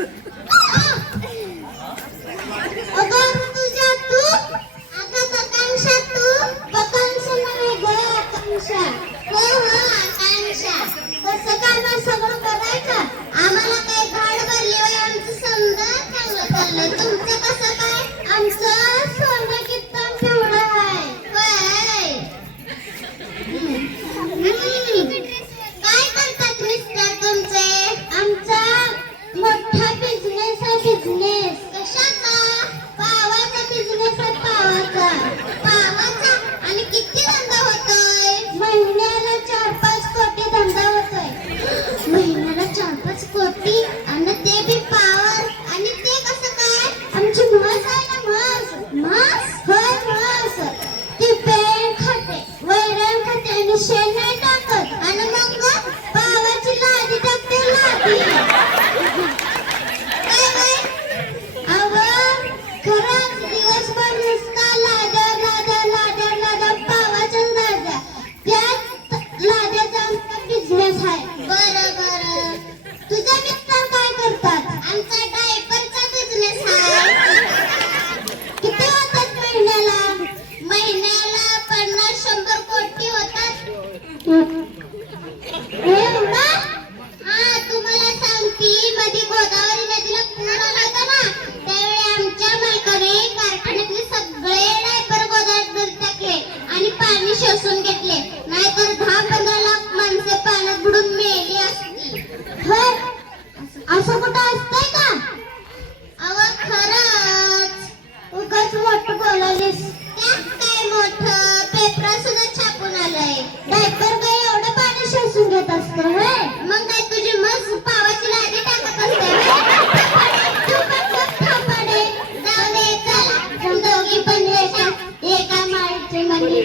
Ah! चार पाच कोटी धंदा होतोय. महिन्याला चार पाच कोटी आणि ते बी पावर आणि ते कसं काय? आमची म्हस आहे ना म्हस. म्हस? होय म्हस. ती पेन खाते वैरण खाते आणि शेण आमचा डायपरचा बिझनेस आहे. किती होतात महिन्याला? महिन्याला पन्नास शंभर कोटी होतात. एवढा? हा तुम्हाला सांगती मध्ये गोदावरी नदीला पूर आला होता ना त्यावेळी आमच्या मालकाने कारखान्यातले सगळे डायपर गोदावरीत टाकले आणि पाणी शोषून घेतले. मोठं बोलालीस त्यात काय मोठं पेपर सुद्धा छापून आलंय. डायपर काय एवढं पाणी शोषून घेत असतं मग काय तुझी मस पावाची लादी टाकत असते. जाऊ दे चला. दोघी पण एका एका माळीची मंडळी